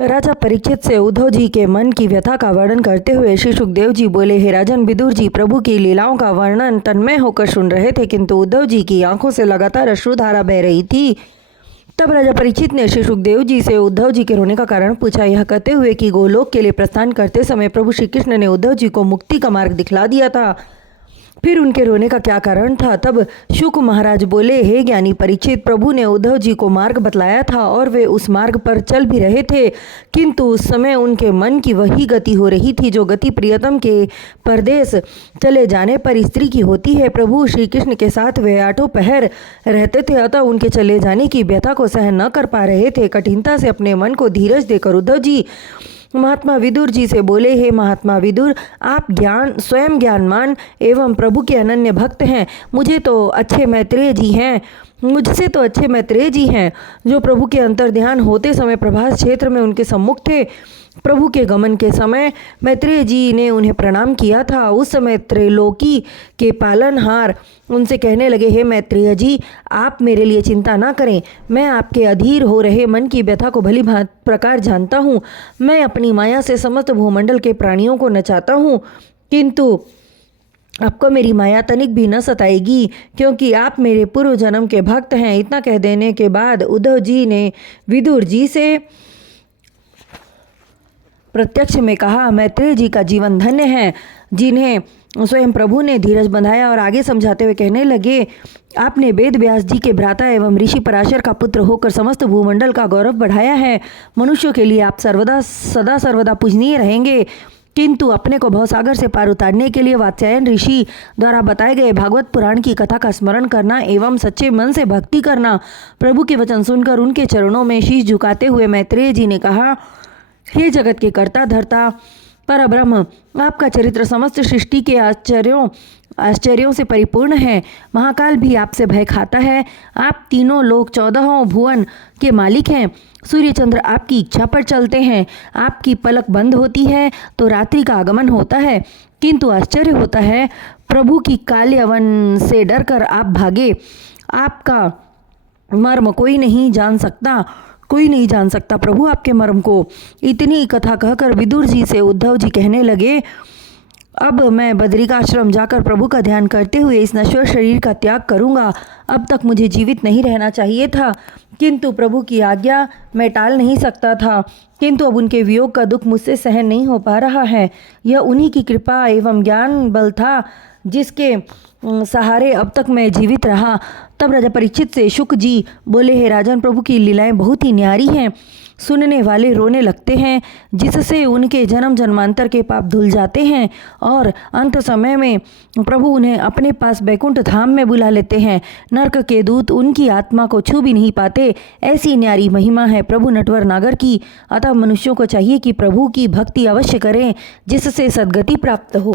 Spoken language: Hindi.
राजा परीक्षित से उद्धव जी के मन की व्यथा का वर्णन करते हुए श्री सुखदेव जी बोले, हे राजन, विदुर जी प्रभु की लीलाओं का वर्णन तन्मय होकर सुन रहे थे, किंतु उद्धव जी की आंखों से लगातार अश्रुधारा बह रही थी। तब राजा परीक्षित ने श्री सुखदेव जी से उद्धव जी के रोने का कारण पूछा। यह कहते हुए कि गोलोक के लिए प्रस्थान करते समय प्रभु श्री कृष्ण ने उद्धव जी को मुक्ति का मार्ग दिखला दिया था, फिर उनके रोने का क्या कारण था। तब शुक महाराज बोले, हे ज्ञानी परीक्षित, प्रभु ने उद्धव जी को मार्ग बतलाया था और वे उस मार्ग पर चल भी रहे थे, किंतु उस समय उनके मन की वही गति हो रही थी जो गति प्रियतम के परदेश चले जाने पर स्त्री की होती है। प्रभु श्री कृष्ण के साथ वे 8 पहर रहते थे, अतः उनके चले जाने की व्यथा को सहन न कर पा रहे थे। कठिनता से अपने मन को धीरज देकर उद्धव जी महात्मा विदुर जी से बोले, हे महात्मा विदुर, आप स्वयं ज्ञानमान एवं प्रभु के अनन्य भक्त हैं। मुझसे तो अच्छे मैत्रेय जी हैं जो प्रभु के अंतर्ध्यान होते समय प्रभास क्षेत्र में उनके सम्मुख थे। प्रभु के गमन के समय मैत्रेय जी ने उन्हें प्रणाम किया था। उस समय त्रैलोकी के पालनहार उनसे कहने लगे, हे मैत्रेय जी, आप मेरे लिए चिंता ना करें। मैं आपके अधीर हो रहे मन की व्यथा को भली प्रकार जानता हूँ। मैं अपनी माया से समस्त भूमंडल के प्राणियों को नचाता हूँ, किंतु आपको मेरी माया तनिक भी न सताएगी, क्योंकि आप मेरे पूर्व जन्म के भक्त हैं। इतना कह देने के बाद उद्धव जी ने विदुर जी से प्रत्यक्ष में कहा, मैत्रेय जी का जीवन धन्य है, जिन्हें स्वयं प्रभु ने धीरज बंधाया। और आगे समझाते हुए कहने लगे, आपने वेद व्यास जी के भ्राता एवं ऋषि पराशर का पुत्र होकर समस्त भूमंडल का गौरव बढ़ाया है। मनुष्यों के लिए आप सदा सर्वदा पूजनीय रहेंगे, किंतु अपने को भवसागर से पार उतारने के लिए वात्स्यायन ऋषि द्वारा बताए गए भागवत पुराण की कथा का स्मरण करना एवं सच्चे मन से भक्ति करना। प्रभु के वचन सुनकर उनके चरणों में शीश झुकाते हुए मैत्रेय जी ने कहा, हे जगत के कर्ता धर्ता परब्रह्म, आपका चरित्र समस्त सृष्टि के आश्चर्यों से परिपूर्ण है। महाकाल भी आपसे भय खाता है। आप तीनों लोक 14 भुवन के मालिक हैं। सूर्य चंद्र आपकी इच्छा पर चलते हैं। आपकी पलक बंद होती है तो रात्रि का आगमन होता है, किंतु आश्चर्य होता है, प्रभु की काल्यवन से डरकर आप भागे। आपका मर्म कोई नहीं जान सकता प्रभु आपके मर्म को। इतनी कथा कहकर विदुर जी से उद्धव जी कहने लगे, अब मैं बद्रिकाश्रम जाकर प्रभु का ध्यान करते हुए इस नश्वर शरीर का त्याग करूंगा। अब तक मुझे जीवित नहीं रहना चाहिए था, किंतु प्रभु की आज्ञा मैं टाल नहीं सकता था, किंतु अब उनके वियोग का दुख मुझसे सहन नहीं हो पा रहा है। यह उन्हीं की कृपा एवं ज्ञान बल था जिसके सहारे अब तक मैं जीवित रहा। तब राजा परीक्षित से शुक जी बोले, हे राजन, प्रभु की लीलाएं बहुत ही न्यारी हैं। सुनने वाले रोने लगते हैं, जिससे उनके जन्म जन्मांतर के पाप धुल जाते हैं और अंत समय में प्रभु उन्हें अपने पास बैकुंठ धाम में बुला लेते हैं। नरक के दूत उनकी आत्मा को छू भी नहीं पाते। ऐसी न्यारी महिमा है प्रभु नटवर नागर की। अतः मनुष्यों को चाहिए कि प्रभु की भक्ति अवश्य करें, जिससे सद्गति प्राप्त हो।